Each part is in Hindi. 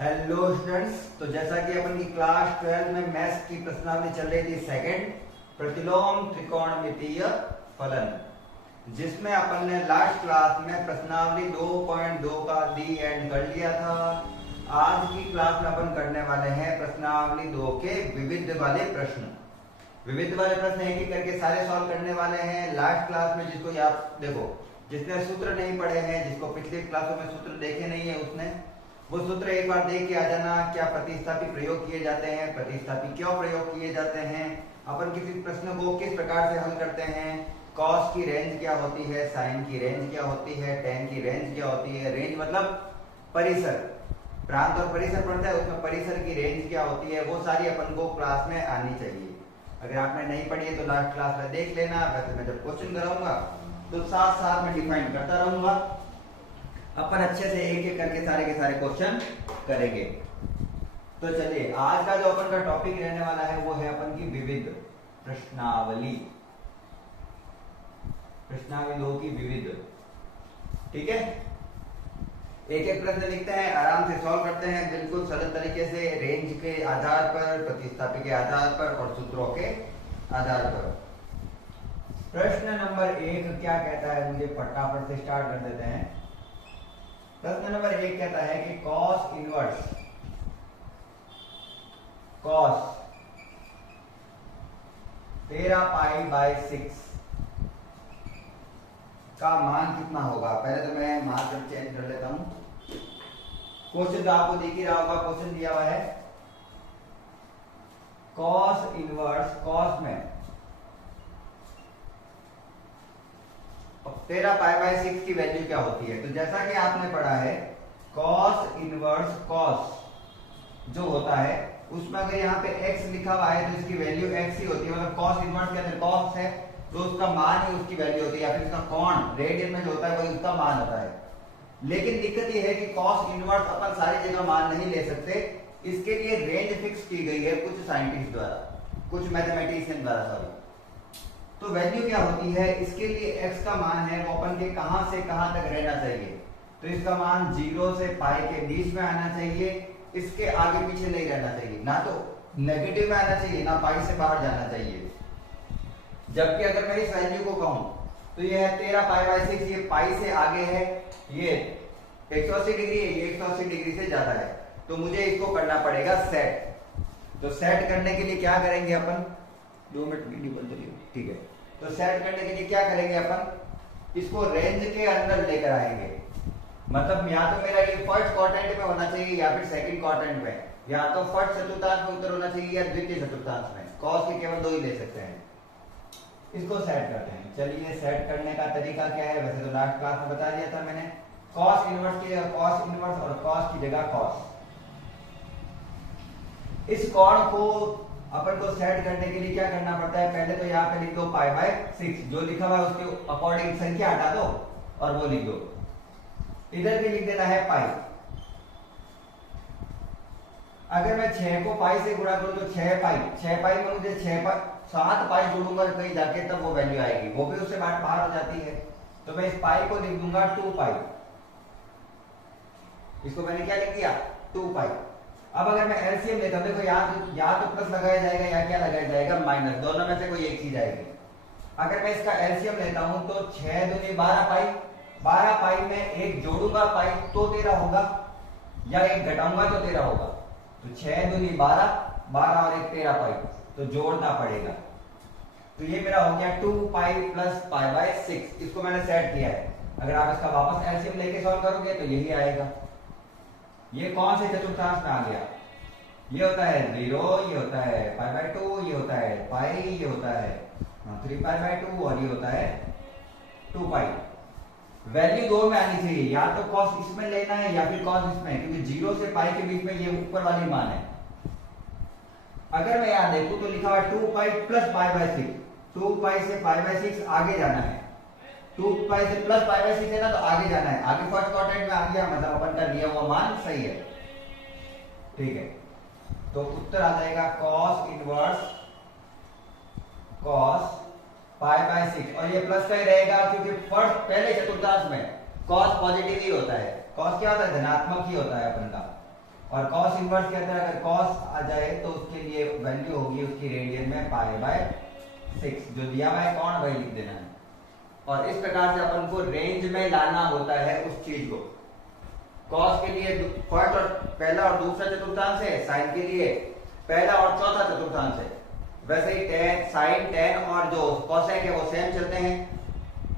Hello students. तो जैसा कि अपन की क्लास 12 में मैथ्स की प्रश्नावली चल रही थी सेकंड, प्रतिलोम त्रिकोणमितीय फलन, जिसमें अपन ने लास्ट क्लास में प्रश्नावली 2.2 का दी एंड कर लिया था। आज की क्लास में अपन करने वाले हैं प्रश्नावली 2 के विविध वाले प्रश्न। विविध वाले प्रश्न एक एक करके सारे सॉल्व करने वाले हैं। लास्ट क्लास में जिसको याद देखो, जिसने सूत्र नहीं पढ़े हैं, जिसको पिछली क्लासों में सूत्र देखे नहीं है, उसने वो सूत्र एक बार देख के आ जाना। क्या प्रतिस्थापी प्रयोग किए जाते हैं, प्रतिस्थापी क्यों प्रयोग किए जाते हैं, अपन किसी प्रश्न को किस प्रकार से हल करते हैं, कॉस की रेंज क्या होती है, साइन की रेंज क्या होती है, टेन की रेंज क्या होती है। रेंज मतलब परिसर, प्रांत और परिसर पड़ता है, उसमें परिसर की रेंज क्या होती है, वो सारी अपन को क्लास में आनी चाहिए। अगर आपने नहीं पढ़ी है तो लास्ट क्लास में देख लेना। वैसे मैं जब क्वेश्चन कराऊंगा तो साथ साथ में डिफाइन करता रहूंगा। अपन अच्छे से एक एक करके सारे के सारे क्वेश्चन करेंगे। तो चलिए, आज का जो अपन का टॉपिक रहने वाला है वो है अपन की विविध प्रश्नावली, प्रश्नावलियों की विविध। ठीक है, एक एक प्रश्न लिखते हैं, आराम से सॉल्व करते हैं, बिल्कुल सरल तरीके से, रेंज के आधार पर, प्रतिस्थापी के आधार पर और सूत्रों के आधार पर। प्रश्न नंबर 1 क्या कहता है, मुझे फटाफट से स्टार्ट कर देते हैं। प्रश्न नंबर 1 कहता है कि cos inverse cos 13 pi by 6 का मान कितना होगा। पहले तो मैं मार्कर चेंज कर लेता हूं। क्वेश्चन तो आपको दिख ही रहा होगा, क्वेश्चन दिया हुआ है cos इनवर्स, cos में 13 पाई बाय 6 की वैल्यू क्या होती है। तो जैसा कि आपने पढ़ा है, cos इनवर्स cos जो होता है, उसमें अगर यहाँ पे x लिखा हुआ है तो इसकी वैल्यू x ही होती है। मतलब cos इनवर्स के अंदर cos है तो उसका मान ही उसकी वैल्यू होती है, या फिर इसका कोण रेडियन में जो होता है वही उसका मान होता है। लेकिन दिक्कत ये है कि cos इनवर्स अपन सारी जगह मान नहीं ले सकते। इसके लिए रेंज फिक्स की गई है कुछ साइंटिस्ट द्वारा, कुछ मैथमेटिशियन द्वारा। सॉरी, तो वैल्यू क्या होती है, इसके लिए x का मान है वो अपन के कहां से कहां तक रहना चाहिए। तो इसका मान 0 से पाई के बीच में आना चाहिए, इसके आगे पीछे नहीं रहना चाहिए, ना तो नेगेटिव में आना चाहिए, ना पाई से बाहर जाना चाहिए। जबकि अगर मैं इस वैल्यू को कहूं तो ये है 13 पाई बाय 6, ये पाई से आगे है, ये 180 डिग्री है, ये 180 डिग्री से ज्यादा है। तो मुझे इसको करना पड़ेगा सेट। तो सेट करने के लिए क्या करेंगे अपन, 2 मिनट वीडियो बंद करिए। ठीक है, तो सेट करने के लिए क्या करेंगे अपन, इसको रेंज के अंदर लेकर आएंगे। मतलब या तो मेरा ये फर्स्ट क्वाड्रेंट में होना चाहिए या फिर सेकंड क्वाड्रेंट में, या तो फर्स्ट चतुर्थांश में उत्तर होना चाहिए या द्वितीय चतुर्थांश में। कॉस के केवल 2 ही ले सकते हैं। इसको सेट करते हैं। चलिए, सेट करने का तरीका क्या है, वैसे तो लास्ट क्लास में बता दिया था मैंने। कॉस इनवर्स की जगह कॉस इनवर्स और कॉस की जगह कॉस। इस कोण को अपन को सेट करने के लिए क्या करना पड़ता है, पहले तो यहाँ पे लिख दो पाई बाय 6, जो लिखा हुआ है उसके अकॉर्डिंग संख्या हटा दो और वो लिख दो। इधर भी लिख देना है पाई। अगर मैं 6 को पाई से गुणा करूं तो 6 पाई में मुझे 7 पाई जोड़ूंगा कहीं जाके, तब वो वैल्यू आएगी, वो भी उससे बाहर हो जाती है। तो मैं इस पाई को लिख दूंगा 2 पाई। इसको मैंने क्या लिख दिया, 2 पाई। अब अगर मैं एलसीएम लेता हूं, देखो या तो प्लस लगाया जाएगा या क्या लगाया जाएगा, माइनस, दोनों में से कोई एक चीज आएगी। अगर मैं इसका एलसीएम लेता हूं तो 6 दूनी 12 पाई, 12 पाई में एक जोड़ूंगा पाई तो 13 होगा, या एक घटाऊंगा तो 13 होगा। तो 6 दूनी 12, 12 और एक 13 पाई, तो जोड़ना पड़ेगा। तो ये मेरा हो गया 2 पाई प्लस पाई बाय 6। इसको मैंने सेट किया है। अगर आप इसका वापस एलसीएम लेके सॉल्व करोगे तो यही आएगा। ये कौन से चतुर्थांश में आ गया, ये होता है 0, ये होता है पाई बाय 2, ये होता है पाई, ये होता है 3 पाई बाय 2 और ये होता है 2 पाई। वैल्यू 2 में आनी चाहिए, या तो कॉस इसमें लेना है या फिर कॉस इसमें, क्योंकि 0 से पाई के बीच में ये ऊपर वाली मान है। अगर मैं यहां देखूं तो लिखा हुआ 2 पाई प्लस पाई बाय 6, 2 पाई से पाई बाय 6 आगे जाना है, 2 पाई से प्लस पाई बाय 6 है ना, तो आगे जाना है। आगे फर्स्ट क्वाड्रेंट में आ गया, मतलब अपन का लिया हुआ मान सही है। ठीक है, तो उत्तर आ जाएगा cos inverse cos pi by 6, और ये प्लस का ही रहेगा क्योंकि फर्स्ट पहले चतुर्थांश में cos पॉजिटिव ही होता है। cos क्या होता है, धनात्मक ही होता है अपन का। और कॉस इनवर्स के अंदर अगर कॉस आ जाए तो उसके लिए वैल्यू होगी उसकी रेडियन में π/6, जो दिया हुआ है कौन वही लिख देना है। और इस प्रकार से अपन को रेंज में लाना होता है उस चीज को। कॉस के लिए फर्स्ट और पहला और दूसरा चतुर्थांश है, साइन के लिए पहला और चौथा चतुर्थांश है। वैसे ही टेन, साइन, टेन और जो कॉसेक है वो सेम चलते हैं,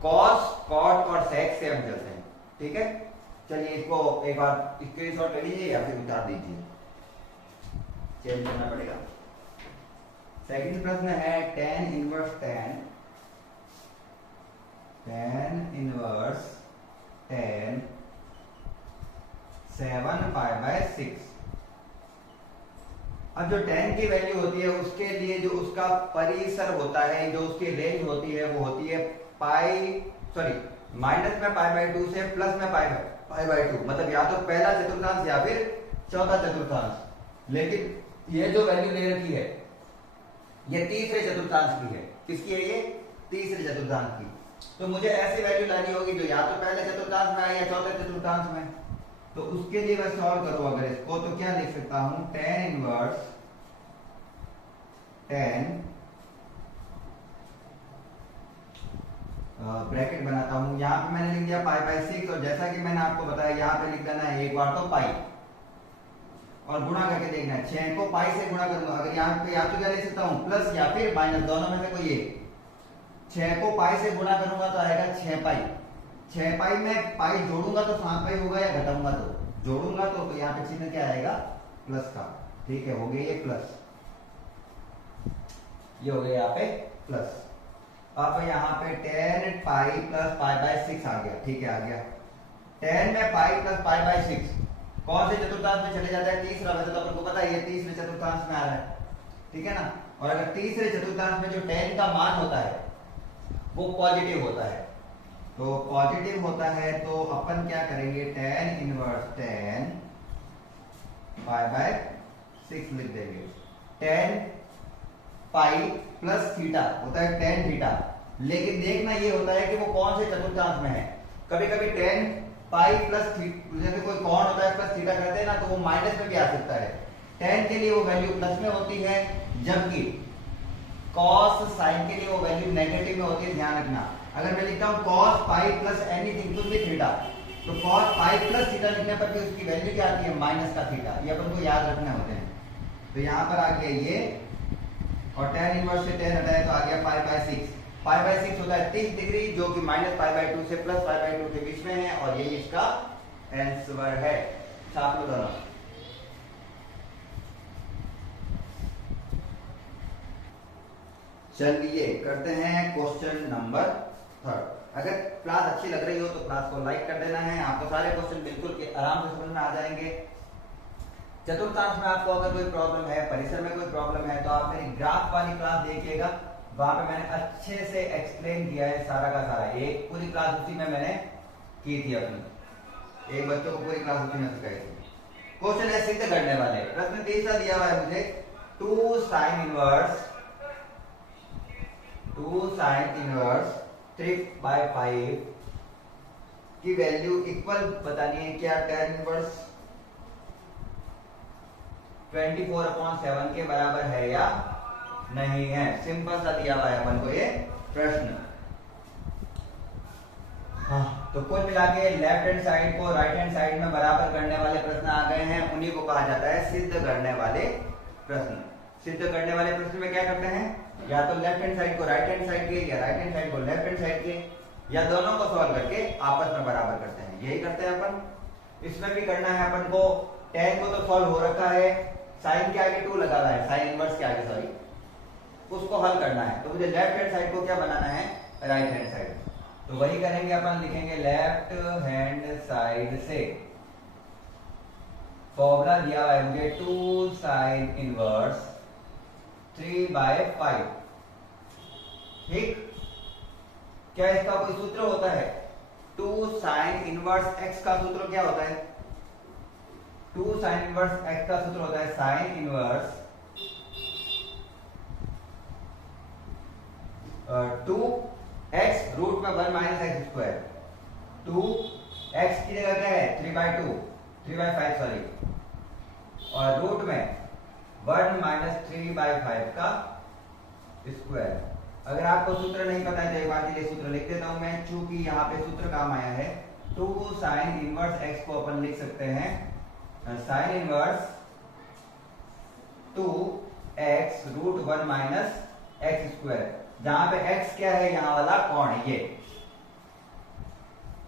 कॉस, कॉट और सेक सेम चलते हैं। ठीक है, चलिए इसको एक बार स्क्रीनशॉट ले लीजिए या फिर उतार दीजिए, चेंज करना पड़ेगा। सेकंड प्रश्न है tan इनवर्स tan 7π/6। अब जो tan की वैल्यू होती है उसके लिए जो उसका परिसर होता है, जो उसकी रेंज होती है वो होती है माइनस में π/2 से प्लस में π/2, मतलब या तो पहला चतुर्थांश या फिर चौथा चतुर्थांश। लेकिन ये जो वैल्यू ले रखी है ये तीसरे चतुर्थांश की है। किसकी है ये? तीसरे चतुर्थांश की। तो मुझे ऐसी वैल्यू लानी होगी जो या तो पहले चतुर्थांश में है या चौथे चतुर्थांश में। तो उसके लिए मैं सॉल्व करूं अगर इसको, तो क्या लिख सकता हूं, tan इनवर्स tan ब्रैकेट बनाता हूं, यहां पे मैंने लिख दिया π/6 और जैसा कि मैंने आपको बताया यहां पे लिख देना है एक बार तो पाई और गुणा करके देखना है। 6 को पाई से गुणा करूंगा, अगर यहाँ पे या तो क्या लिख सकता हूँ प्लस या फिर माइनस, दोनों में से कोई एक। 6 को पाई से गुणा करूंगा तो आएगा 6 पाई। 6 पाई में पाई जोड़ूंगा तो 7 पाई होगा, या घटाऊंगा तो जोड़ूंगा तो यहाँ पे चिन्ह क्या आएगा? प्लस का। ठीक है, हो गया ये प्लस, ये हो गया यहाँ पे प्लस। अब यहाँ पे tan पाई प्लस π/6 आ गया। ठीक है, आ गया tan में पाई प्लस π/6 कौन से चतुर्थांश में चले जाता है? तीसरा। वैसे तो अपन को पता है ये तीसरे चतुर्थांश में आ रहा है, ठीक है ना। और अगर तीसरे चतुर्थांश में जो tan का मान होता है वो पॉजिटिव होता है, तो पॉजिटिव होता है तो अपन क्या करेंगे, tan इनवर्स tan π/6 लिख देंगे। tan पाई प्लस थीटा होता है tan थीटा, लेकिन देखना ये होता है कि वो कौन से चतुर्थांश में है। कभी कभी tan पाई प्लस जैसे कोई कौन होता है प्लस थीटा करते हैं ना, तो वो माइनस में भी आ सकता है। tan के लिए वो वैल्यू प्लस में होती है, जबकि cos साइन के लिए वो वैल्यू नेगेटिव में होती है। ध्यान रखना, अगर मैं लिखता हूँ cos पाई प्लस एनीथिंग कुछ भी थीटा, तो cos पाई प्लस थीटा लिखने पर भी उसकी वैल्यू क्या आती है? माइनस का थीटा। ये अपन को याद रखना होते हैं। तो यहाँ पर आ गया ये, और tan इनवर्स से tan हटाए तो आ गया π/6। π/6 होता है 30 डिग्री, जो कि माइनस π/2 से प्लस π/2 के बीच में है, और यही इसका आंसर है। छाप लो दोनों। चलिए करते हैं क्वेश्चन नंबर 3। अगर क्लास अच्छी लग रही हो तो क्लास को लाइक कर देना है। आपको सारे क्वेश्चन बिल्कुल के आराम से समझ में आ जाएंगे। चतुर्थांश में आपको अगर कोई प्रॉब्लम है, परिसर में कोई प्रॉब्लम है, तो आप मेरी ग्राफ वाली क्लास देखिएगा, वहां पे मैंने अच्छे से एक्सप्लेन किया है सारा का सारा। एक पूरी क्लास उसी में मैंने की थी अपनी, एक बच्चों को पूरी क्लास उसी में सिखाई थी। क्वेश्चन है सिद्ध करने वाले। प्रश्न तीसरा दिया हुआ है मुझे, 2 sin इनवर्स 3/5 की वैल्यू इक्वल बतानी है। क्या tan इनवर्स 24/7 के बराबर है या नहीं है? सिंपल सा दिया हुआ है अपन को ये प्रश्न। हाँ, तो कुल मिला के लेफ्ट हैंड साइड को राइट हैंड साइड में बराबर करने वाले प्रश्न आ गए हैं, उन्हीं को कहा जाता है सिद्ध करने वाले प्रश्न। सिद्ध करने वाले प्रश्न में क्या करते हैं, या तो लेफ्ट हैंड साइड को राइट हैंड साइड के, या राइट हैंड साइड को लेफ्ट हैंड साइड के, या दोनों को सॉल्व करके आपस में बराबर करते हैं। यही करते हैं अपन। इसमें भी करना है अपन को। tan को तो सॉल्व हो रखा है, साइन के आगे 2 लगा हुआ है, साइन इनवर्स के आगे, सॉरी, उसको हल करना है। तो मुझे लेफ्ट हैंड साइड को क्या बनाना है? Right hand side. तो वही करेंगे अपन, लिखेंगे लेफ्ट हैंड साइड से फॉर्मूला दिया हुआ है मुझे 2 sin इनवर्स 3/5। ठीक, क्या इसका कोई सूत्र होता है? 2 sin इनवर्स x का सूत्र क्या होता है? 2 sin इनवर्स x का सूत्र होता है sin इनवर्स 2x रूट में 1 माइनस एक्स स्क्वायर। 2x की जगह क्या है? 3/5 सॉरी, और रूट में 1 माइनस 3/5 का स्क्वायर। अगर आपको सूत्र नहीं पता है तो एक बार के लिए सूत्र लिख देता हूं मैं, चूंकि यहाँ पे सूत्र काम आया है। 2 साइन इनवर्स x को अपन लिख सकते हैं sine inverse 2x root 1 minus x square, जहां पे x क्या है, यहाँ वाला कोण ये,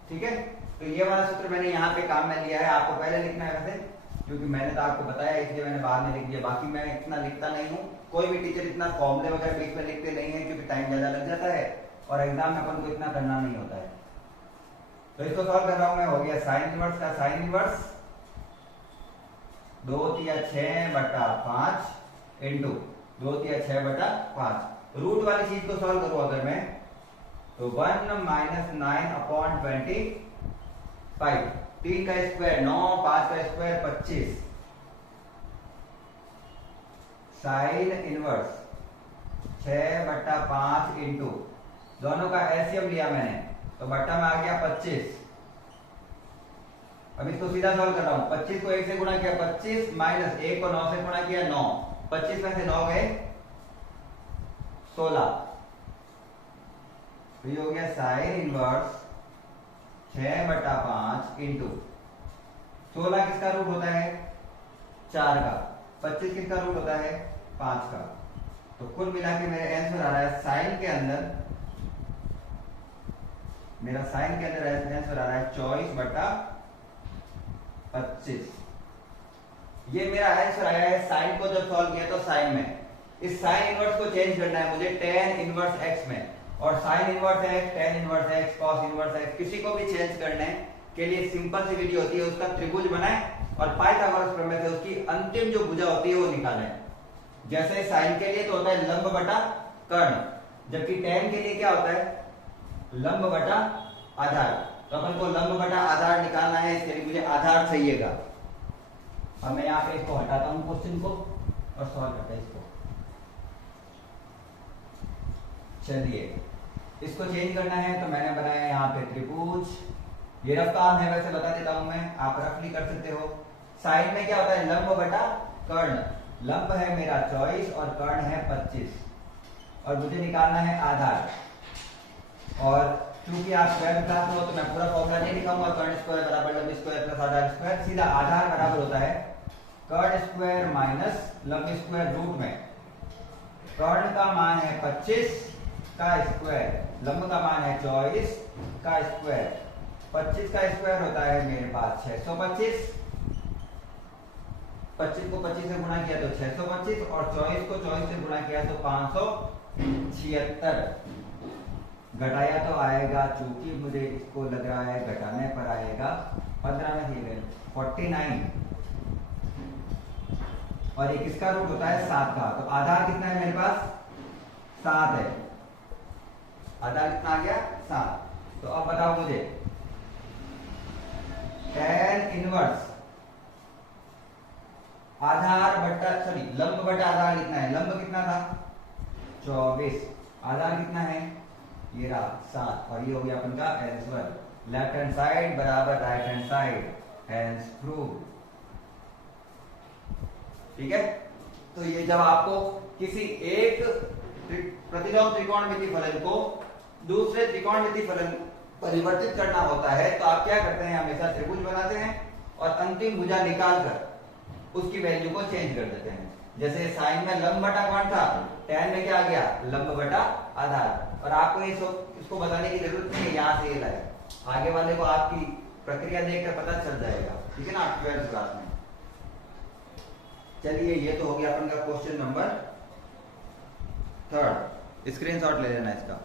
ठीक है। तो ये वाला सूत्र मैंने यहाँ पे काम में लिया है, आपको पहले लिखना है वैसे, क्योंकि मैंने तो आपको बताया इसलिए मैंने बाद में लिख दिया। बाकी मैं इतना लिखता नहीं हूँ, कोई भी टीचर इतना फॉर्मूले वगैरह बीच में लिखते नहीं है, क्योंकि टाइम ज्यादा लग जाता है और एग्जाम में अपन को इतना करना नहीं होता है। तो इसको सॉल्व कर रहा हूं मैं। हो गया साइन इनवर्स का साइन इनवर्स 2 तिया 6/5 इंटू 2 तिया 6/5। रूट वाली चीज को सॉल्व करूं अगर मैं, तो 1 माइनस 9/25, 3 का स्क्वायर 9, 5 का स्क्वायर 25, साइन इनवर्स 6/5 इंटू, दोनों का एलसीएम लिया मैंने तो बट्टा में आ गया 25। अब इसको सीधा सॉल्व कर रहा हूं। 25 को 1 से गुणा किया 25, माइनस 1 को 9 से गुणा किया 9, 25 में से 9 गए 16। तो ये हो गया साइन इनवर्स 6/5 इंटू 16 किसका रूट होता है 4 का, 25 किसका रूट होता है 5 का। तो कुल मिला के मेरा आंसर आ रहा है साइन के अंदर, मेरा साइन के अंदर आंसर आ रहा है 24/25। ये मेरा आंसर आया है साइन को जब सॉल्व किया तो साइन में। इस साइन इनवर्स को चेंज करना है मुझे tan इनवर्स x में, और sine inverse x, tan inverse x, cos inverse x, किसी को भी चेंज करने के लिए सिंपल सी विधि होती है, उसका त्रिभुज बनाए और पाइथागोरस प्रमेय से उसकी अंतिम जो भुजा होती है वो निकालें। जैसे साइन के लिए तो होता है लंब बटा कर्ण, जबकि tan के लिए क्या होता है लंब बटा आधार। तो अपन को लंब बटा आधार निकालना है, इसके लिए मुझे आधार चाहिएगा। अब मैं यहाँ पे इसको हटाता हूँ क्वेश्चन को और सॉल्व करते हैं इसको। चलिए इसको चेंज करना है तो मैंने बनाया यहाँ पे त्रिभुज। ये रफ काम है, वैसे बता देता हूं मैं, आप रफली कर सकते हो। साइन में क्या होता है लंब बटा कर्ण, लंब है मेरा 24 और कर्ण है 25, और मुझे निकालना है आधार। और क्योंकि आप 12th क्लास में हो तो मैं पूरा फॉर्मूला नहीं लिखाऊंगा, कर्ण स्क्वायर बराबर लंब स्क्वायर प्लस आधार स्क्वायर। सीधा आधार बराबर होता है कर्ण स्क्वायर माइनस लंब स्क्वायर रूट में कर्ण का मान है 25 का स्क्वायर, लंब का मान है 24 का स्क्वायर। 25 का स्क्वायर होता है मेरे पास 625, 25 को 25 से गुणा किया तो 625, और 24 को 24 से गुणा किया तो 576। घटाया तो आएगा, चूंकि मुझे इसको लग रहा है घटाने पर आएगा 15 में 49, और ये किसका रूट होता है 7 का। तो आधार कितना है मेरे पास 7 है, आधार कितना आ गया 7। तो अब बताओ मुझे tan इनवर्स आधार बट्टा लंब बटा आधार कितना है, लंब कितना था 24, आधार कितना है ये रहा 7, और ये हो गया अपन का आंसर। लेफ्ट हैंड साइड बराबर right hand side, hence prove. ठीक है। तो ये जब आपको किसी एक प्रतिलोम त्रिकोणमिति फलन को दूसरे त्रिकोणमिति फलन परिवर्तित करना होता है तो आप क्या करते हैं, हमेशा त्रिभुज बनाते हैं और अंतिम भुजा निकालकर उसकी वैल्यू को चेंज कर देते हैं। जैसे साइन में लंब बटा कौन था, tan में क्या आ गया लंब बटा आधार। और आपको ये इसको बताने की जरूरत नहीं है, यहाँ से ये लाए, आगे वाले को आपकी प्रक्रिया देखकर पता चल जाएगा। ठीक है ना, 12th क्लास में। चलिए ये तो हो गया अपन का क्वेश्चन नंबर 3। स्क्रीनशॉट ले लेना इसका।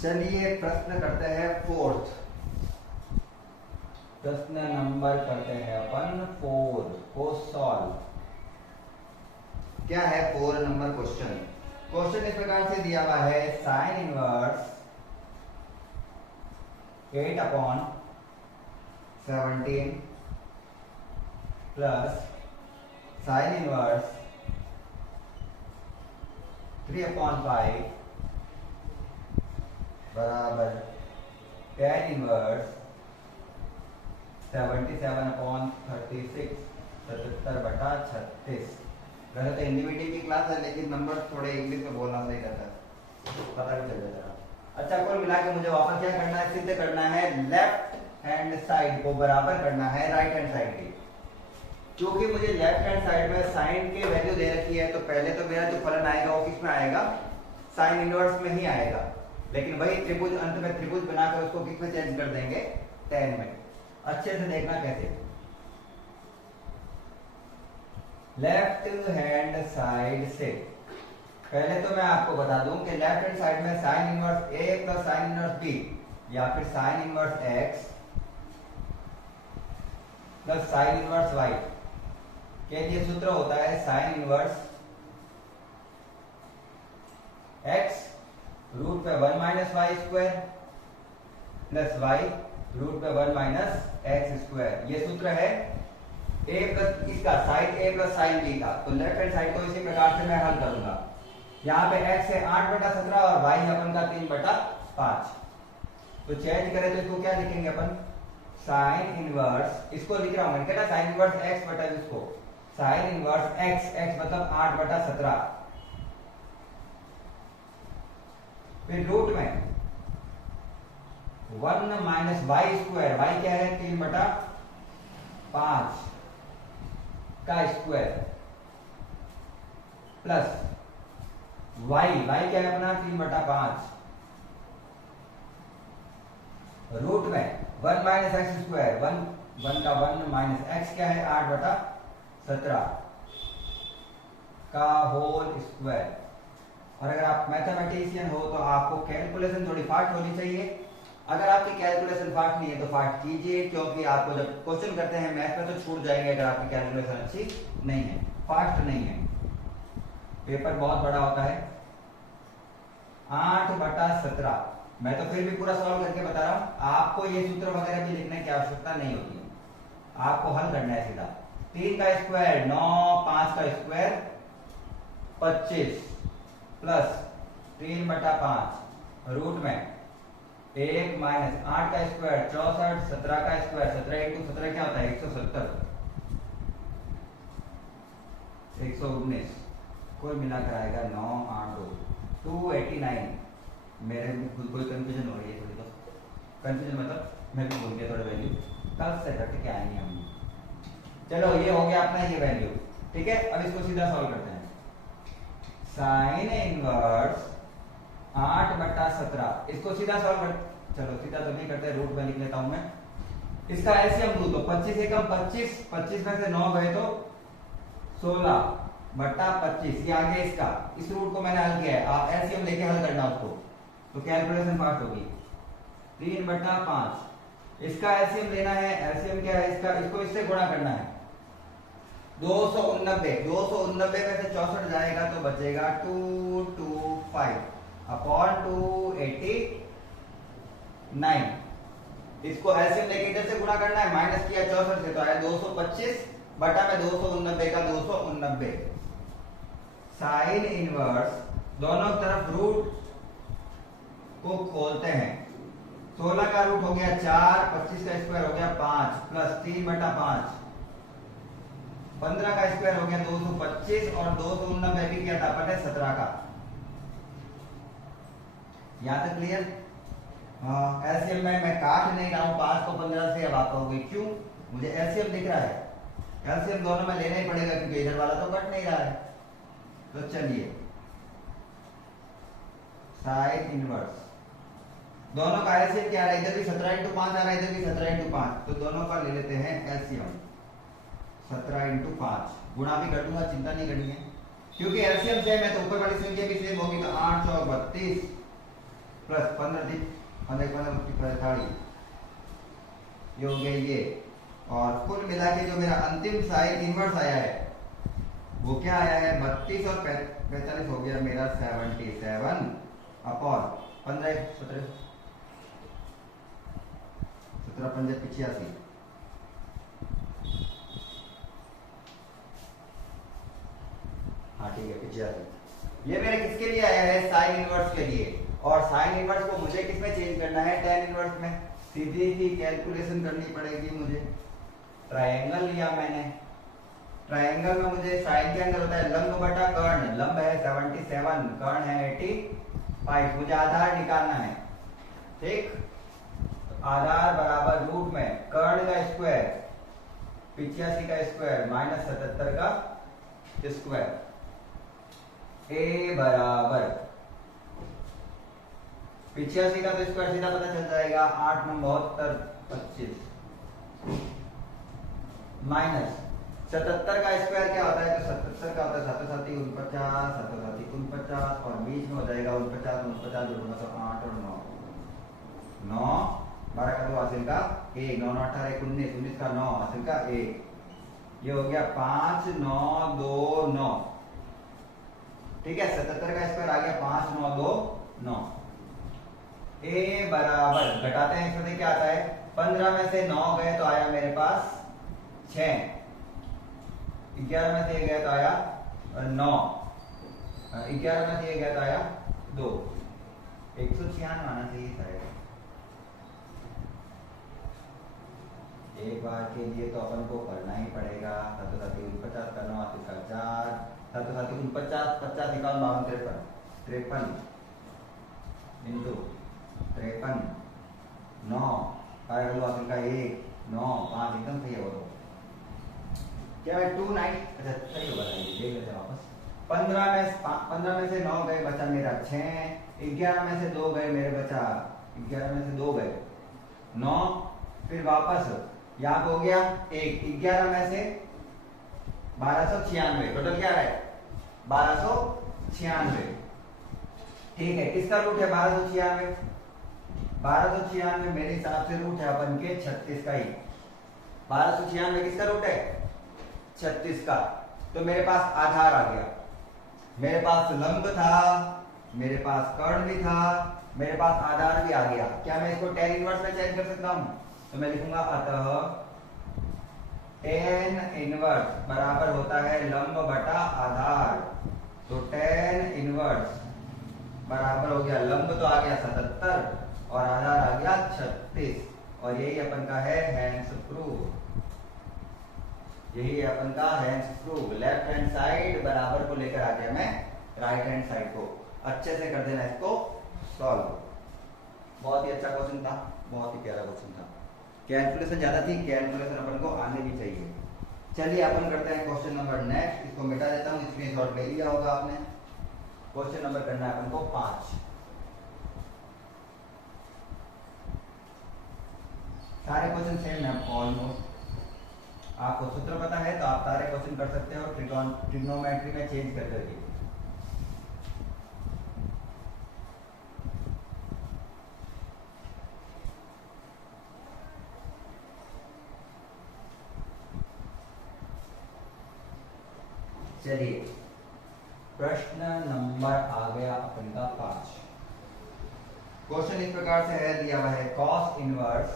चलिए प्रश्न करते हैं 4th। प्रश्न नंबर करते हैं अपन 4 को सॉल्व। क्या है 4 नंबर क्वेश्चन। क्वेश्चन इस प्रकार से दिया हुआ है, sine inverse 8/17 plus sine inverse 3/5 बराबर tan इनवर्स 77/36, 77/36। वैसे तो हिंदी मीडियम की क्लास है, लेकिन नंबर थोड़े इंग्लिश में बोलना सही रहता है, पता भी चल जाता है। अच्छा, कुल मिला के मुझे वापस क्या करना है, सिद्ध करना है लेफ्ट हैंड साइड को बराबर करना है राइट हैंड साइड के। क्योंकि मुझे लेफ्ट हैंड साइड में साइन की वैल्यू दे रखी है, तो पहले तो मेरा जो फलन आएगा वो किस में आएगा, साइन इनवर्स में ही आएगा। लेकिन वही त्रिभुज अंत में त्रिभुज बनाकर उसको किस में चेंज कर देंगे, tan में। अच्छे से देखना कैसे। लेफ्ट हैंड साइड से पहले तो मैं आपको बता दूं कि लेफ्ट हैंड साइड में sine inverse a plus sine inverse b या फिर sine inverse x plus sine inverse y के लिए सूत्र होता है साइन इनवर्स x रूट पे 1 minus y square plus y root पे 1 माइनस एक्स स्क्वायर। ये सूत्र है a प्लस इसका sine a plus sine b का। तो लेफ्ट हैंड साइड को इसी प्रकार से मैं हल करूंगा। यहाँ पे x है 8/17 और y है अपन का 3/5। तो चेंज करें तो इसको क्या लिखेंगे अपन, साइन इनवर्स, इसको लिख रहा हूं मैं क्या, साइन इनवर्स x बटा इसको साइन इनवर्स x मतलब 8/17, फिर रूट में 1 माइनस वाई स्क्वायर, वाई क्या है 3/5 का स्क्वायर प्लस वाई क्या है अपना 3/5 रूट में 1 माइनस एक्स स्क्वायर, 1 का 1 माइनस एक्स क्या है 8/17 का होल स्क्वायर। और अगर आप मैथमेटिशियन हो तो आपको कैलकुलेशन थोड़ी फास्ट होनी चाहिए। अगर आपकी कैलकुलेशन फास्ट नहीं है तो फास्ट कीजिए, क्योंकि आपको जब क्वेश्चन करते हैं मैथ में तो छूट जाएंगे अगर आपकी कैलकुलेशन अच्छी नहीं है, फास्ट नहीं है। पेपर बहुत बड़ा होता है। 8/17 मैं तो फिर भी पूरा सॉल्व करके बता रहा हूं, आपको ये सूत्र वगैरह भी लिखने की आवश्यकता नहीं होती है, आपको हल करना है सीधा। 3 का स्क्वायर 9, 5 का स्क्वायर 25 प्लस 3/5 रूट में 1 माइनस 8 का स्क्वायर 64, 17 का स्क्वायर 17 इंटू 17 क्या होता है 170, 119, कुल मिलाकर आएगा 9, 8, 289। मेरे खुद कोई कंफ्यूजन हो रही है थोड़ी, तो कंफ्यूजन मतलब मैं भी भूल गया थोड़ा वैल्यू, कल से घट के आई है हम। चलो ये हो गया अपना ये वैल्यू, ठीक है। अब इसको सीधा सॉल्व करते हैं। साइन इनवर्स 8/17 इसको सीधा सॉल्व कर, चलो सीधा तो नहीं करते, रूट में लिख लेता हूं मैं। इसका एलसीएम लूं तो 25 एकम 25, 25 में से 9 गए तो 16/25, ये आगे इसका, इस रूट को मैंने हल किया है, आप एलसीएम लेके हल करना उसको, तो कैलकुलेशन फास्ट होगी। 3/5 इसका एलसीएम लेना है, एलसीएम क्या है इसका, इसको इससे गुणा करना है 289 में से 64 जाएगा तो बचेगा 225 अपॉन 289। इसको एलसीएम लेके इधर से गुणा करना है, माइनस किया 64 से तो आया 225 बटा में 289 का 289। साइन इनवर्स दोनों तरफ रूट को खोलते हैं। 16 का रूट हो गया 4, 25 का स्क्वायर हो गया 5 प्लस 3/5, 15 का स्क्वायर हो गया 225 और 289 भी क्या था पता है 17 का। यहां तक क्लियर? एलसीएम में मैं काट नहीं रहा हूं, 5 को 15 से अब आप कहोगे क्यों, मुझे एलसीएम दिख रहा है, एलसीएम दोनों में लेना ही पड़ेगा क्योंकि इधर वाला तो कट नहीं रहा है। तो चलिए साइन इनवर्स दोनों का एलसीएम क्या आ रहा है, इधर भी 17/5 आ रहा है, इधर भी 17/5, तो दोनों का ले लेते हैं एलसीएम 17/5। गुणा भी कर दूंगा, चिंता नहीं करनी है क्योंकि एलसीएम सेम है तो ऊपर वाली संख्या भी सेम होगी। तो 8 चौक 32 प्लस 15 45 ये हो गया ये। और कुल मिला के जो मेरा अंतिम साइन इनवर्स आया है वो क्या आया है 32 और 45 हो गया मेरा 77 अपॉन 15 17 15 85। हाँ ठीक है 85। ये मेरे किसके लिए आया है, साइन इनवर्स के लिए। और साइन इनवर्स को मुझे किसमें चेंज करना है, tan इनवर्स में। सीधी सी कैलकुलेशन करनी पड़ेगी मुझे। ट्रायंगल लिया मैंने, ट्रायंगल में मुझे साइन के अंदर होता है लंब बटा कर्ण। लंब है 77, कर्ण है 85। मुझे आधार निकालना है, ठीक। तो आधार बराबर रूट में कर्ण का स्क्वायर 85 का स्क्वायर माइनस 77 का स्क्वायर। ए बराबर 85 का तो स्क्वायर सीधा पता चल जाएगा, 8 9 72 25 माइनस 77 का स्क्वायर क्या होता है, तो 77 का होता है 7 7 49, 7 7 49 और बीच में हो जाएगा 49 49 जोड़ूंगा तो 8 और 9 9 12 का 2 हासिल का 1 9 9 18 19 19 का 9 हासिल का 1। ये हो गया 5 9 2 9, ठीक है। 77 का स्क्वायर आ गया 5 9 2 9। ए बराबर घटाते हैं इसमें क्या आता है, 15 में से 9 गए तो आया मेरे पास 6, 11 में से 1 गया तो आया 9, 11 में से 1 गया तो आया 2। 196 आना चाहिए शायद। एक बार के लिए तो अपन को करना ही पड़ेगा। 7 7 49 का 9 हासिल का 4, 7 7 49 50 51 52 53 इंटू 53 9 हासिल का 1 9 5 एकदम सही है वो तो। क्या है 2 9, अच्छा सही होगा, देख लेते हैं वापस। 15 में से 9 गए बचा मेरा 6, 11 में से 2 गए मेरे बचा 11 में से 2 गए 9, फिर वापस यहाँ पे हो गया 1, 11 में से 1296, टोटल क्या है 1296, ठीक है। किसका रूट है 1296? 1296 मेरे हिसाब से रूट है अपन के 36 का ही। 1296 किसका रूट है 36 का। तो मेरे पास आधार आ गया, मेरे पास लंब था, मेरे पास कर्ण भी था, मेरे पास आधार भी आ गया। क्या मैं इसको tan इनवर्स में चेंज कर सकता हूं? तो मैं लिखूंगा अतः tan इनवर्स बराबर होता है लंब बटा आधार। तो tan इनवर्स बराबर हो गया, लंब तो आ गया 77 और आधार आ गया 36 और यही अपन का है हैंड्स प्रूफ। यही अपन का hands proof. Left hand side बराबर को लेकर आ गया मैं राइट हैंड साइड को। अच्छे से कर देना इसको सॉल्व। बहुत ही अच्छा क्वेश्चन था, बहुत ही प्यारा क्वेश्चन था। कैलकुलेशन ज्यादा थी, कैलकुलेशन अपन को आने भी चाहिए। चलिए अपन करते हैं क्वेश्चन नंबर नेक्स्ट। इसको मिटा देता हूँ, स्क्रीनशॉट ले लिया होगा आपने। क्वेश्चन नंबर करना है अपन को 5। सारे क्वेश्चन सेम है ऑलमोस्ट। आपको सूत्र पता है तो आप सारे क्वेश्चन कर सकते हो ट्रिग्नोमेट्री में चेंज कर करके। चलिए प्रश्न नंबर आ गया अपन का 5। क्वेश्चन इस प्रकार से है, दिया हुआ है cos inverse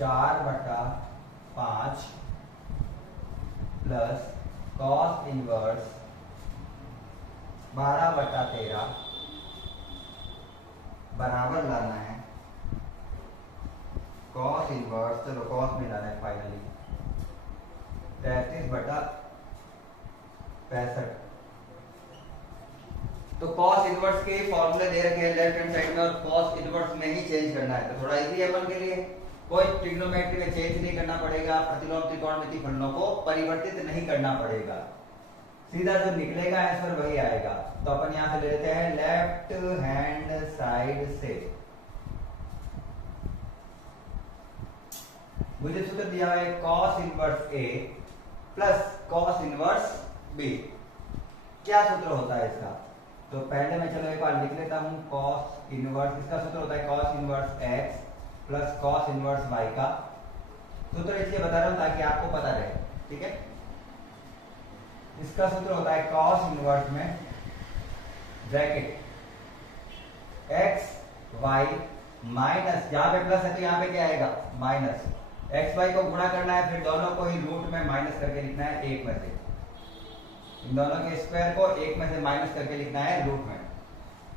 4/5 plus cos inverse 12/13 बराबर लाना है cos इनवर्स, चलो cos में लाना है फाइनली 33/65। तो cos इनवर्स के फॉर्मूले दे रखे हैं लेफ्ट हैंड साइड में और cos इनवर्स में ही चेंज करना है। तो थोड़ा इजी है अपन के लिए, कोई ट्रिग्नोमेट्री में चेंज नहीं करना पड़ेगा, प्रतिलोम त्रिकोणमिति फलनों को परिवर्तित नहीं करना पड़ेगा, सीधा जो निकलेगा आंसर वही आएगा। तो अपन यहां से ले लेते हैं लेफ्ट हैंड साइड से। मुझे सूत्र दिया है cos inverse A plus cos inverse B। क्या सूत्र होता है इसका? तो पहले मैं चलो एक बार लिख लेता हूं cos इनवर्स, इसका सूत्र होता है cos inverse x plus cos inverse y का। सूत्र इसलिए बता रहा हूं ताकि आपको पता रहे, ठीक है। इसका सूत्र होता है cos इनवर्स में ब्रैकेट x y माइनस, यहां पे प्लस है तो यहां पे क्या आएगा माइनस, x y को गुणा करना है, फिर दोनों को ही रूट में माइनस करके लिखना है 1 में से। इन दोनों के स्क्वायर को 1 में से माइनस करके लिखना है रूट में।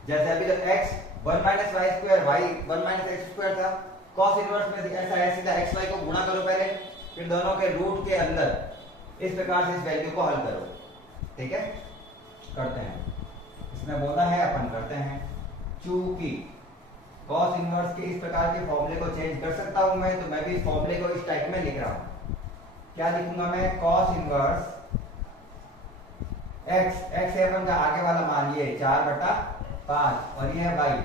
जैसे अभी तो x 1 minus y square, y 1 minus x square था। कॉस इनवर्स में ऐसा है, सीधा एक्स वाई को गुणा करो पहले, फिर दोनों के रूट के अंदर इस प्रकार से इस वैल्यू को हल करो। ठीक है, करते हैं। इसमें बोला है अपन करते हैं। चूंकि कॉस इनवर्स के इस प्रकार के फॉर्मूले को चेंज कर सकता हूं मैं, तो मैं भी इस फॉर्मूले को इस टाइप में लिख रहा हूं। क्या लिखूंगा मैं? कॉस इनवर्स एक्स, एक्स है अपन का आगे वाला मान, ये 4/5 और ये है वाई,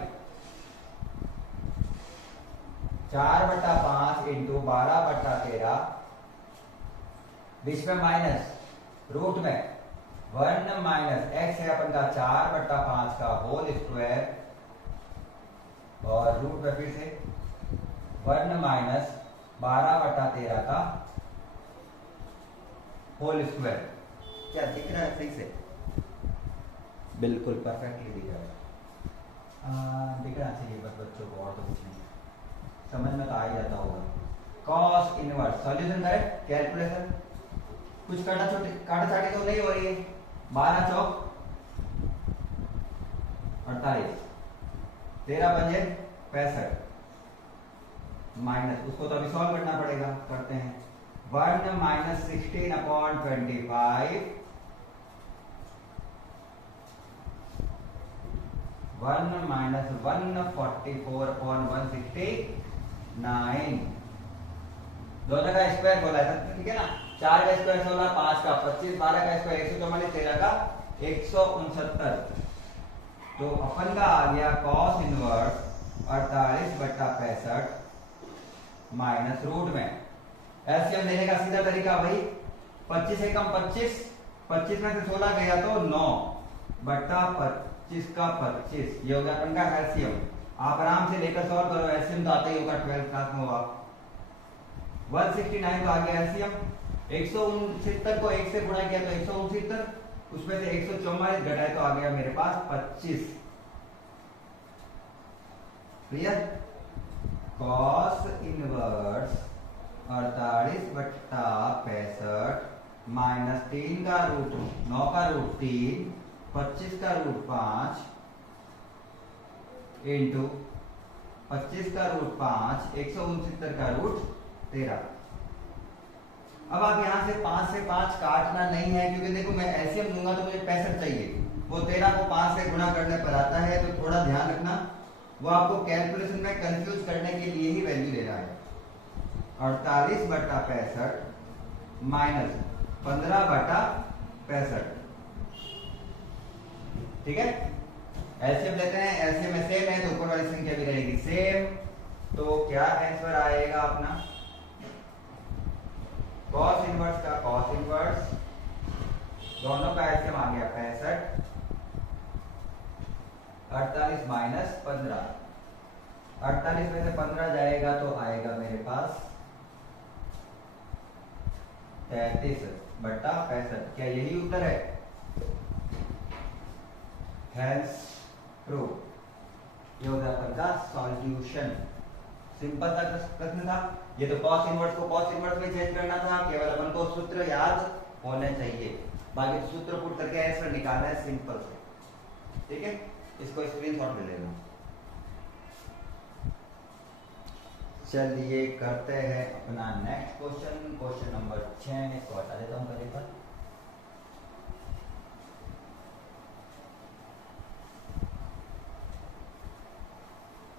4/5 इंटू 12/13, बीच में माइनस, रूट में 1 माइनस एक्स है अपन का 4/5 का होल स्क्वायर, और रूट में फिर से 1 माइनस 12/13 का होल स्क्वायर। क्या दिख रहा है सही से? बिल्कुल परफेक्टली दिख रहा है। दिखना चाहिए बस बच्चों को, और तो कुछ नहीं, समझ में तो आ ही जाता होगा। कॉस इनवर्स सॉल्यूशन करें, कैलकुलेशन कुछ काटा छाटी तो नहीं हो रही है। 12 चौक 48, 13 पंजे 65, माइनस उसको तो अभी सॉल्व करना पड़ेगा, करते हैं। 1 माइनस 16/25, 1 माइनस 144/169, दोनों का स्क्वायर बोला था, ठीक है ना। 4 का स्क्वायर 16, 5 का 25, 12 का स्क्वायर 144, 13 का 169। तो अपन का आ गया कॉस इनवर्स 48/65 माइनस रूट में एलसीएम लेने का सीधा तरीका वही, 25 से कम 25, 25 में से 16 गया तो 9/25 का 25, ये हो गया अपन का एलसीएम। आप आराम से लेकर सॉल्व करो, एलसीएम तो आता ही होगा 12th क्लास में होगा। 169 तो आ गया एलसीएम। 169 को 1 से गुणा किया तो 169, उसमें से 144 घटाए तो आ गया मेरे पास 25। क्लियर? कॉस इनवर्स 48/65 माइनस 3 का रूट 9 का रूट 3, 25 का रूट 5 इंटू 25 का रूट 5, 169 का रूट 13। अब आप यहां से 5 से 5 काटना नहीं है, क्योंकि देखो मैं एलसीएम लूंगा तो मुझे 65 चाहिए, वो 13 को 5 से गुणा करने पर आता है, तो थोड़ा ध्यान रखना, वो आपको कैलकुलेशन में कंफ्यूज करने के लिए ही वैल्यू दे रहा है। 48/65 माइनस 15/65, ठीक है। एलसीएम लेते हैं, एलसीएम में सेम है तो ऊपर वाली संख्या भी रहेगी सेम, तो क्या आंसर आएगा अपना? कॉस इनवर्स का कॉस इनवर्स, दोनों का एलसीएम आ गया 65, 48 माइनस 15, 48 में से 15 जाएगा तो आएगा मेरे पास 33/65। क्या यही उत्तर है? Hence prove. ये होता है अपन का सॉल्यूशन। सिंपल सा प्रश्न था ये, तो कॉस इनवर्स को कॉस इनवर्स में चेंज करना था, केवल अपन को सूत्र याद होने चाहिए, बाकी सूत्र पुट करके आंसर निकालना है सिंपल से, ठीक है। इसको स्क्रीनशॉट ले लेना। चलिए करते हैं अपना नेक्स्ट क्वेश्चन, क्वेश्चन नंबर 6। इसको हटा देता हूं कहीं पर।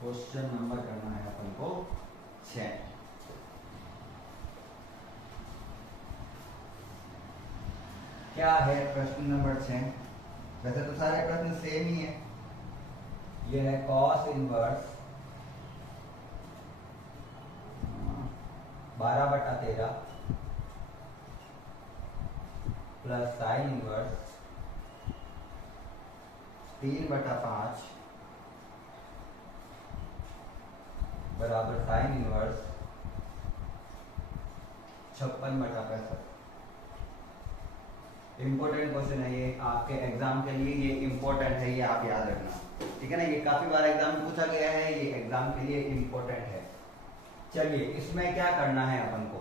क्वेश्चन नंबर करना है अपन को 6। क्या है प्रश्न नंबर 6? वैसे तो सारे प्रश्न सेम ही है। ये है cos inverse 12/13 plus sine inverse 3/5 बराबर साइन इनवर्स 56/65। इंपॉर्टेंट क्वेश्चन है ये, आपके एग्जाम के लिए ये इंपॉर्टेंट है, ये आप याद रखना, ठीक है ना। ये काफी बार एग्जाम में पूछा गया है, ये एग्जाम के लिए इंपॉर्टेंट है। चलिए इसमें क्या करना है अपन को,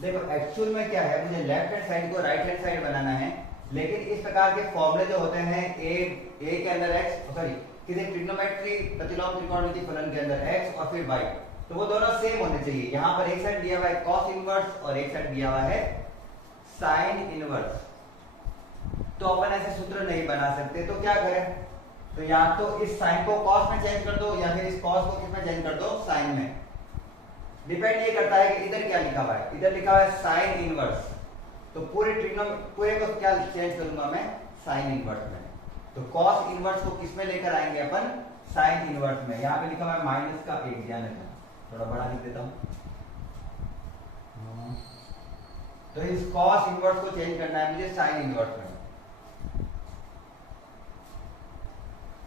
देखो एक्चुअल में क्या है, मुझे लेफ्ट हैंड साइड को राइट हैंड साइड बनाना है, लेकिन इस प्रकार के फॉर्मूले जो होते हैं ए के अंदर एक्स, सॉरी किसी ट्रिग्नोमेट्री प्रतिलोम त्रिकोणमिति फलन के अंदर x और फिर y, तो वो दोनों सेम होने चाहिए। यहाँ पर एक साइड दिया हुआ है cos इनवर्स और एक साइड दिया हुआ है sin इनवर्स। तो अपन ऐसे सूत्र नहीं बना सकते, तो क्या करें, तो या तो इस sin को cos में चेंज कर दो या फिर इस cos को किस में चेंज कर दो, sin में। डिपेंड ये करता है कि इधर क्या लिखा हुआ है, इधर लिखा हुआ है sin इनवर्स, तो पूरे को क्या चेंज करूंगा मैं, sin इनवर्स में। तो cos इनवर्स को किस में लेकर आएंगे अपन, sin इनवर्स में। यहाँ पे लिखा हुआ है माइनस का एक, ध्यान रखना, थोड़ा बड़ा लिख देता हूं। तो इस cos इनवर्स को चेंज करना है मुझे sin इनवर्स में।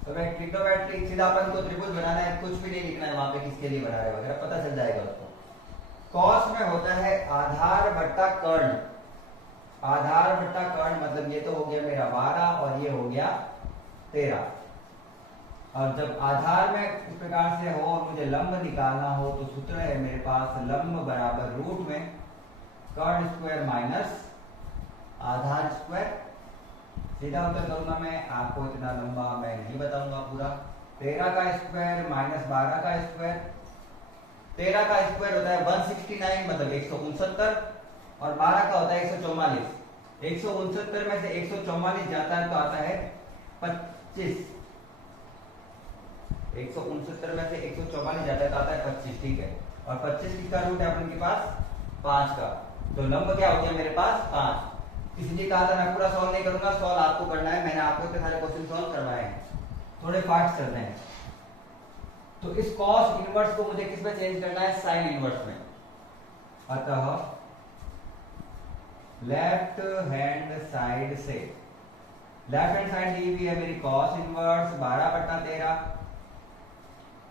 तो मैं ट्रिग्नोमेट्री सीधा अपन को त्रिभुज बनाना है, कुछ भी नहीं लिखना है वहां पे किसके लिए बना रहे हो, वगैरह पता चल जाएगा उसको। cos में होता है आधार बट्टा कर्ण, आधार बट्टा कर्ण मतलब ये तो हो गया मेरा 12 और ये हो गया 13। और जब आधार में इस प्रकार से हो और मुझे लंब निकालना हो तो सूत्र है मेरे पास लंब बराबर रूट में कर्ण स्क्वायर माइनस आधार स्क्वायर। सीधा उत्तर करूंगा मैं, आपको इतना लंबा मैं नहीं बताऊंगा पूरा। 13 का स्क्वायर माइनस 12 का स्क्वायर, 13 का स्क्वायर होता है 169 मतलब 169 और 12 का होता है 144। 169 में से 144 जाता है तो आता है 25। 169 में से 144 जाता है तो आता है 25, ठीक है। और 25 किसका रूट है अपन के पास, 5 का। तो लंब क्या हो गया मेरे पास 5। इसलिए कहा था मैं पूरा सॉल्व नहीं करूंगा, सॉल्व आपको करना है। मैंने आपको इतने सारे क्वेश्चन सॉल्व करवाए हैं, थोड़े पार्ट्स चल रहे हैं। तो इस cos इनवर्स को मुझे किस में चेंज करना है, sin इनवर्स में। अतः लेफ्ट हैंड साइड से, लेफ्ट हैंड साइड दी हुई है मेरी cos inverse 12/13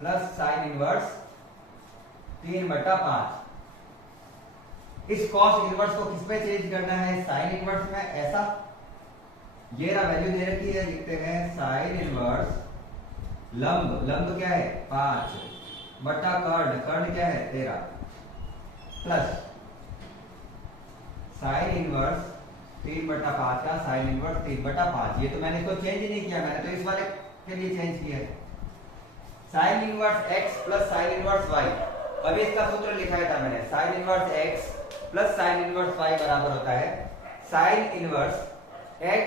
plus sin inverse 3/5। इस cos इनवर्स को किस में चेंज करना है, sin इनवर्स में। ऐसा ये रहा वैल्यू दे रखी है, लिखते हैं sin इनवर्स लंब, लंब क्या है 5 बटा कर्ण, कर्ण क्या है 13 प्लस sin इनवर्स 3/5 का sin इनवर्स 3/5। ये तो मैंने इसको चेंज ही नहीं किया, मैंने तो इस वाले के लिए चेंज किया है। sin inverse x plus sin inverse y, अभी इसका सूत्र लिखा था मैंने, sin inverse x plus sin inverse y बराबर होता है sin इनवर्स x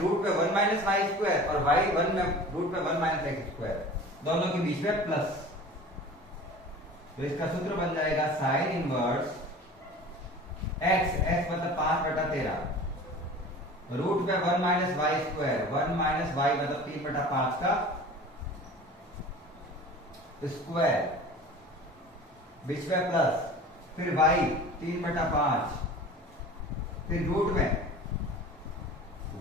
रूट पे 1 माइनस वाई स्क्वायर और y 1 में रूट पे 1 माइनस एक्स स्क्वायर, दोनों के बीच में प्लस। तो इसका सूत्र बन जाएगा sin इनवर्स x मतलब 5/13 रूट पे 1 minus y square, 1 minus y मतलब 3/5 का स्क्वायर, बीच में प्लस, फिर y 3/5, फिर रूट में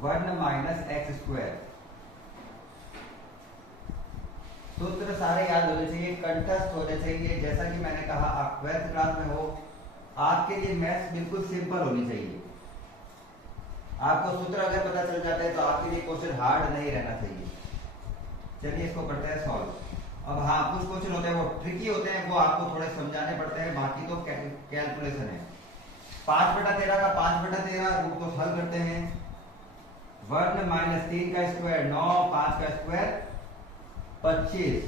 1 माइनस एक्स स्क्वायर। सूत्र सारे याद होने चाहिए, कंठस्थ होने चाहिए। जैसा कि मैंने कहा आप 12th क्लास में हो, आपके लिए मैथ्स बिल्कुल सिंपल होनी चाहिए। आपको सूत्र अगर पता चल जाता है तो आपके लिए क्वेश्चन हार्ड नहीं रहना चाहिए। चलिए इसको करते हैं सॉल्व। अब हाँ, कुछ क्वेश्चन होते हैं वो ट्रिकी होते हैं, वो आपको थोड़े समझाने पड़ते हैं, बाकी तो कैलकुलेशन है। 5/13 का 5/13 रूट को हल करते हैं। 1 माइनस 3 का स्क्वायर 9, 5 का स्क्वायर 25,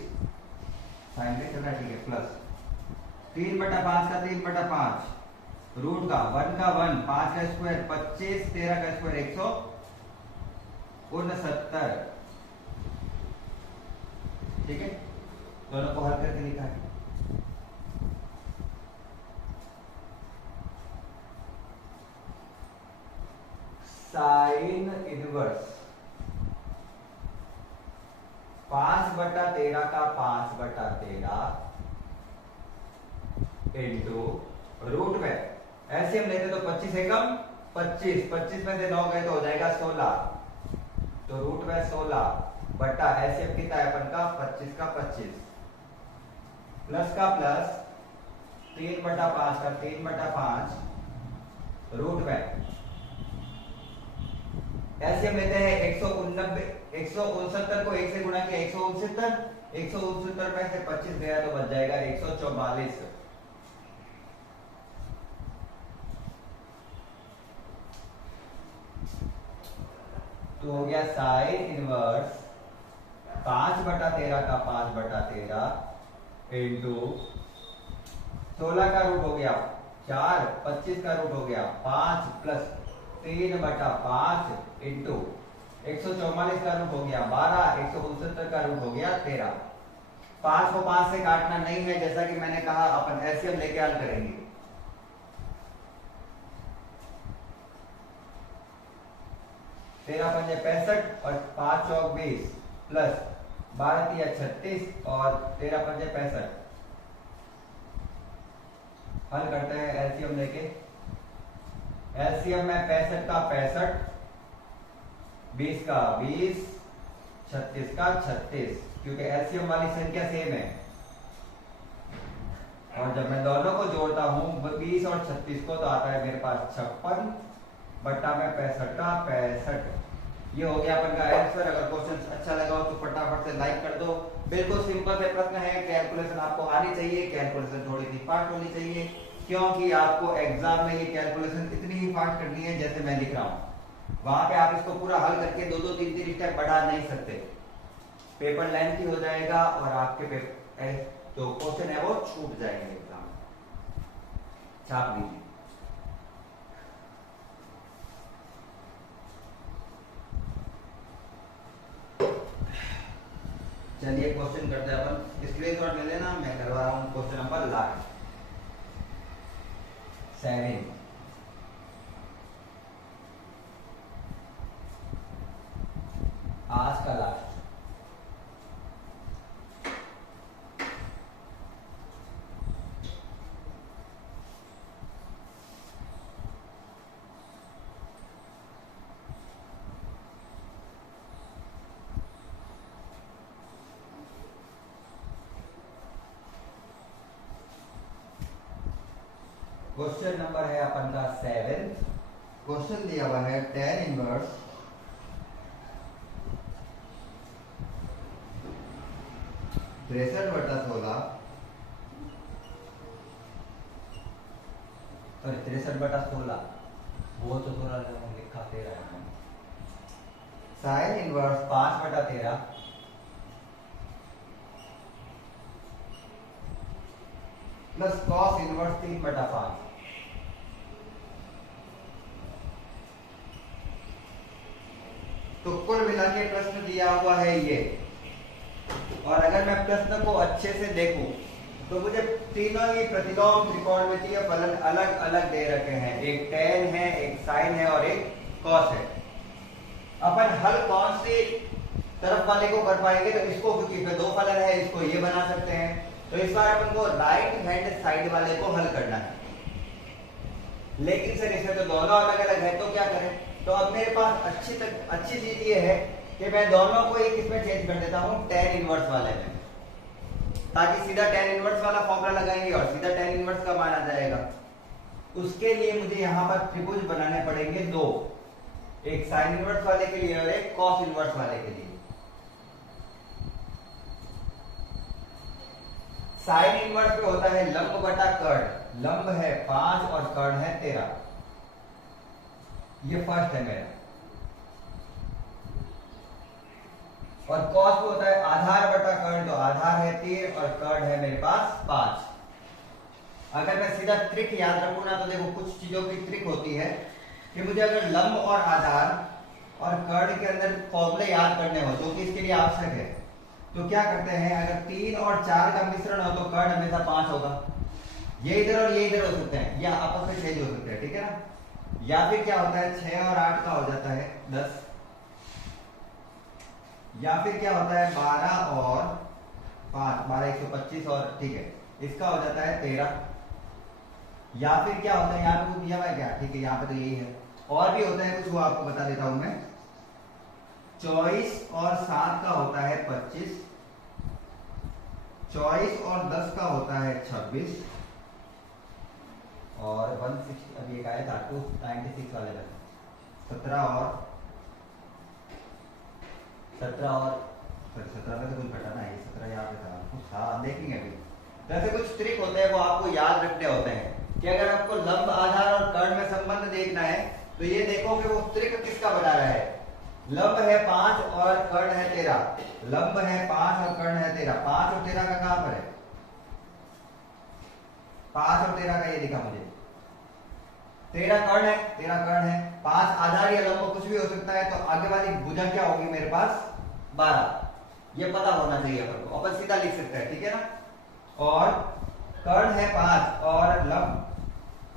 साइन पे चलना ठीक है, प्लस 3/5 का 3/5 रूट का 1 का 1, 5 का स्क्वायर 25, 13 का स्क्वायर 169, ठीक है। दोनों को हल करके लिखा है। साइन इनवर्स 5/13 का 5/13 इंटू रूट में ऐसे हम लेते तो 25 एकम 25, 25 में से 9 गए तो हो जाएगा 16, तो रूट में 16 बटा ऐसे कितना है अपन का 25 का 25 प्लस का प्लस 3/5 का 3/5 रूट में ऐसे हम लेते हैं 169 को 1 से गुणा किया 169 में से 25 गया तो बच जाएगा 144। तो हो गया साइन इनवर्स 5/13 का 5/13 इंटू 16 का रूट हो गया 4, 25 का रूट हो गया 5 प्लस 3/5 इंटू 144 का रूट हो गया 12, 169 का रूट हो गया 13। 5 को 5 से काटना नहीं है, जैसा कि मैंने कहा अपन एलसीएम लेके हल करेंगे। 13 पंजे 65 और 5 चौक 20 प्लस 12 तिया 36 और 13 पंजे 65। हल करते हैं एलसीएम लेके। एलसीएम में 65 का 65, 20 का 20, 36 का 36, क्योंकि एलसीएम वाली संख्या सेम है। और जब मैं दोनों को जोड़ता हूं 20 और 36 को, तो आता है मेरे पास 56 बट्टा में 65 का 65। ये हो गया अपन का आंसर। अगर क्वेश्चन अच्छा लगा हो तो फटाफट से लाइक कर दो। बिल्कुल सिंपल से प्रश्न है, कैलकुलेशन आपको आनी चाहिए, कैलकुलेशन थोड़ी सी फास्ट होनी चाहिए, क्योंकि आपको एग्जाम में ये कैलकुलेशन इतनी ही फास्ट करनी है जैसे मैं लिख रहा हूं। वहां पे आप इसको पूरा हल करके 2-2, 3-3 स्टेप बढ़ा नहीं सकते, पेपर लेंथी हो जाएगा और आपके जो क्वेश्चन है वो छूट जाएंगे एग्जाम। छाप लीजिए। चलिए क्वेश्चन करते हैं अपन। स्क्रीनशॉट ले लेना, मैं करवा रहा हूं क्वेश्चन नंबर लास्ट 7। आज का लास्ट। क्वेश्चन नंबर है अपन का 7। क्वेश्चन दिया हुआ है tan इनवर्स तिरसठ बटा 16, सॉरी 63/16, वो तो थोड़ा लिखा 13 है। Sine inverse 5/13 plus cos inverse 3/5। तो कुल मिला के प्रश्न दिया हुआ है ये। और अगर मैं प्रश्न को अच्छे से देखूं तो मुझे तीनों ही प्रतिलोम त्रिकोणमितीय फलन अलग अलग दे रखे हैं। एक tan है, एक sin है और एक cos है। अपन हल कौन सी तरफ वाले को कर पाएंगे? तो इसको, क्योंकि इसमें 2 फलन है, इसको ये बना सकते हैं। तो इस बार अपन को राइट हैंड साइड वाले को हल करना है। लेकिन सर इसमें तो दोनों अलग अलग है, तो क्या करें? तो अब मेरे पास अच्छी चीज ये है कि मैं दोनों को एक इसमें चेंज कर देता हूं tan इनवर्स वाले में, ताकि सीधा tan इनवर्स वाला फॉर्मूला लगाएंगे और सीधा tan इनवर्स का मान आ जाएगा। उसके लिए मुझे यहां पर त्रिभुज बनाने पड़ेंगे 2, एक sin इनवर्स वाले के लिए और एक cos इनवर्स वाले के लिए। साइन इनवर्स में होता है लंब बटा कर्ण। लंब है 5 और कर्ण है 13। ये फर्स्ट है मेरा। और कॉस में होता है आधार बटा कर्ण, तो आधार है 3 और कर्ण है मेरे पास 5। अगर मैं सीधा त्रिक याद रखूं ना, तो देखो कुछ चीजों की त्रिक होती है कि मुझे अगर लंब और आधार और कर्ण के अंदर फॉर्मूले याद करने हो, जो कि इसके लिए आवश्यक है, तो क्या करते हैं, अगर 3 और 4 का मिश्रण हो तो कर्ण हमेशा 5 होगा। ये इधर और ये इधर हो सकते हैं, या आपस में चेंज हो सकते हैं, ठीक है ना। या फिर क्या होता है 6 और 8 का हो जाता है 10, या फिर क्या होता है 12 और 5, 12 125 और ठीक है, इसका हो जाता है 13। या फिर क्या होता है, यहाँ पे कुछ दिया हुआ है क्या? ठीक है, यहाँ पे तो यही है। और भी होता है कुछ, वो आपको बता देता हूं मैं। 24 और 7 का होता है 25, 24 और 10 का होता है 26, और 160 अभी एक आया था 296 वाले में 17 और 17 में तो कुछ घटा ना, ये 17 यहाँ पे था, कुछ था, देखेंगे अभी। जैसे कुछ ट्रिक होते हैं वो आपको याद रखने होते हैं कि अगर आपको लंब, आधार और कर्ण में संबंध देखना है, तो ये देखो कि वो त्रिक किसका बना रहा है। लंब है 5 और कर्ण है 13, लंब है 5 और कर्ण है 13, 5 और 13 का कहां पर है? 5 और 13 का ये दिखा मुझे, 13 कर्ण है, 13 कर्ण है, 5 आधार या लंब कुछ भी हो सकता है, तो आगे वाली भुजा क्या होगी मेरे पास? 12। ये पता होना चाहिए अपन को, अपन सीधा लिख सकते हैं, ठीक है ना। और कर्ण है 5 और लंब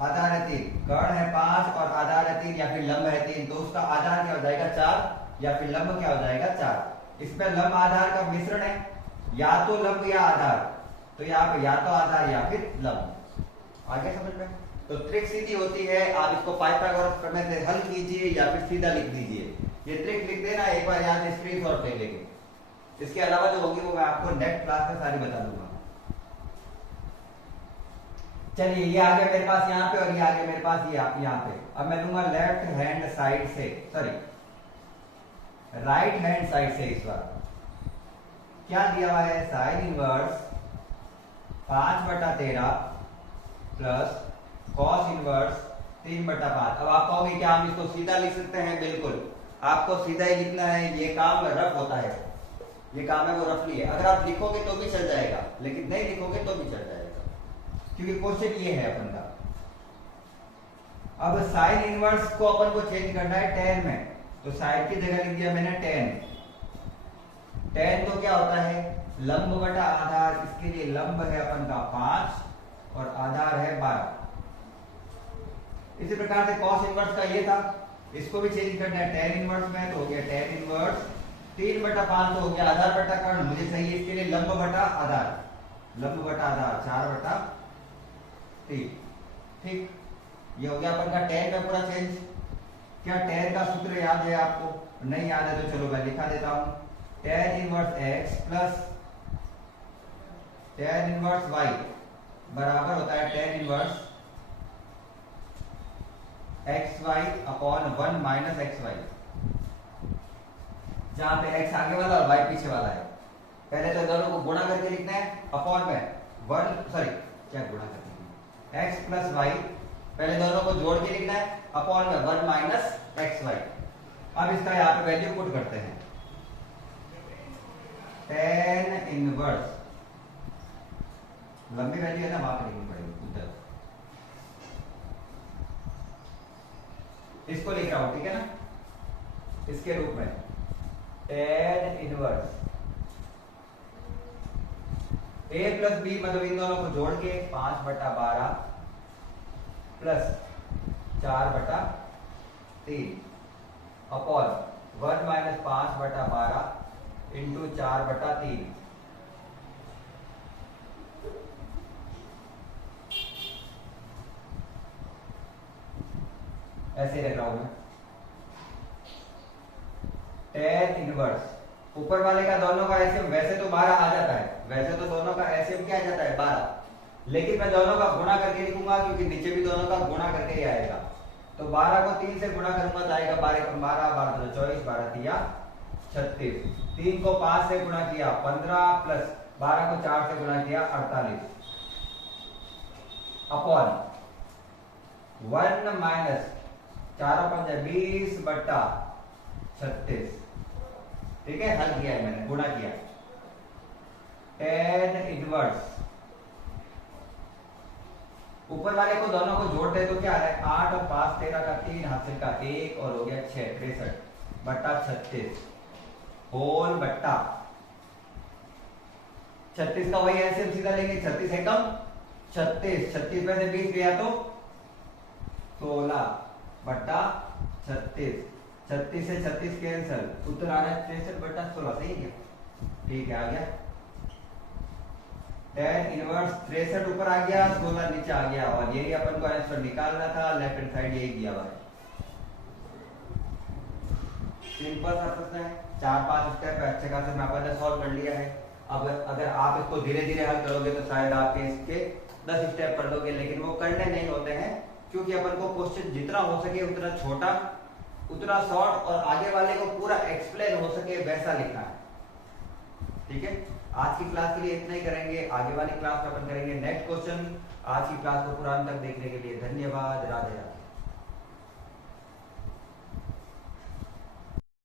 आधार है 3, कर्ण है 5 और आधार है 3 या फिर लंब है 3, तो उसका आधार क्या हो जाएगा? 4 या फिर लंब क्या हो जाएगा? 4। इसमें लंब आधार का मिश्रण है, या तो लंब या आधार, तो यहाँ पे या तो आधार या फिर लंब। आगे समझ में? तो ट्रिक सीधी होती है, आप इसको पाइथागोरस प्रमेय से हल कीजिए या फिर सीधा लिख दीजिए। ये ट्रिक लिख देना एक बार, यहाँ से स्क्रीनशॉट ले लेंगे। इसके अलावा जो होगी वो मैं आपको नेक्स्ट क्लास में सारी बता दूंगा। चलिए ये आ गया मेरे पास यहाँ पे, और ये आ गया मेरे पास ये यहाँ पे। अब मैं लूंगा लेफ्ट हैंड साइड से, सॉरी राइट हैंड साइड से। इस बार क्या दिया हुआ है? Sine inverse 5/13 plus cos inverse 3/5। अब आप कहोगे कि हम इसको सीधा लिख सकते हैं? बिल्कुल, आपको सीधा ही लिखना है, ये काम रफ होता है, ये काम है वो रफली है। अगर आप लिखोगे तो भी चल जाएगा, लेकिन नहीं लिखोगे तो भी चल जाएगा, क्योंकि क्वेश्चन ये है अपन का। अब साइन इनवर्स को अपन को चेंज करना है tan में, तो साइन की जगह लिख दिया मैंने tan। tan तो क्या होता है? लंब बटा आधार। इसके लिए लंब है अपन का 5 और आधार है 12। इसी प्रकार से cos इनवर्स का ये था, इसको भी चेंज करना है tan इनवर्स में, तो हो गया tan इनवर्स 3/5, तो हो गया आधार बटा कर्ण। मुझे चाहिए इसके लिए लंब बटा आधार, लंब बटा आधार 4/3। ठीक, ये हो गया अपन का tan में पूरा चेंज। क्या tan का सूत्र याद है आपको? नहीं याद है तो चलो मैं लिखा देता हूं। tan inverse x plus tan inverse y बराबर होता है tan inverse xy upon 1 minus xy, जहां पे x आगे वाला और y पीछे वाला है। पहले तो दोनों को गुणा करके लिखना है, अपॉन में 1, सॉरी क्या गुणा करके, x प्लस y, पहले दोनों को जोड़ के लिखना है, अपॉन में 1 माइनस xy। अब इसका यहाँ पे वैल्यू पुट करते हैं। tan इनवर्स, लंबी वैल्यू है ना, वहां पर लिखनी पड़ेगी उधर, इसको लिख रहा हूं, ठीक है ना, इसके रूप में tan inverse a plus b, मतलब इन दोनों को जोड़ के 5/12 प्लस 4/3 अपॉन 1 माइनस 5/12 इंटू 4/3। ऐसे रख रहा हूं मैं। tan इनवर्स ऊपर वाले का दोनों का एलसीएम वैसे तो 12 आ जाता है, वैसे तो दोनों का एलसीएम क्या आ जाता है? 12, लेकिन मैं दोनों का गुणा करके लिखूंगा, क्योंकि नीचे भी दोनों का गुणा करके ही आएगा। तो 12 को 3 से गुणा करूंगा तो आएगा 12 12 12 24 12 3 36। 3 को 5 से गुणा किया 15 प्लस 12 को 4 से गुणा किया 48 अपॉन 1 माइनस 4/20/36। ठीक है, हल किया है मैंने, गुणा किया। tan इनवर्स ऊपर वाले को दोनों को जोड़ते तो क्या आ रहा है? 8 और 5 13 का 3 हासिल का 1 और हो गया 6 63/36 होल बट्टा 36 का वही एलसीएम सीधा लेंगे। 36 है कम 36, 36 में से 20 गया तो 16/36। 36 से 36 कैंसल, उत्तर आ रहा है 63/16। सही है, ठीक है, आ गया। tan इनवर्स 63 ऊपर आ गया, 16 नीचे आ गया, और यही अपन को आंसर निकालना था। लेफ्ट हैंड साइड यही दिया हुआ है। सिंपल सा प्रश्न है, 4-5 स्टेप है, अच्छे खासे में अपन ने सॉल्व कर लिया है। अब अगर आप इसको धीरे धीरे हल करोगे तो शायद आपके इसके 10 स्टेप कर दोगे, लेकिन वो करने नहीं होते हैं, क्योंकि अपन को क्वेश्चन जितना हो सके उतना छोटा, उतना शॉर्ट, और आगे वाले को पूरा एक्सप्लेन हो सके वैसा लिखना है। ठीक है, आज की क्लास के लिए इतना ही करेंगे। आगे वाली क्लास में अपन करेंगे नेक्स्ट क्वेश्चन। आज की क्लास को पूरा अंत तक देखने के लिए धन्यवाद। राधे राधे।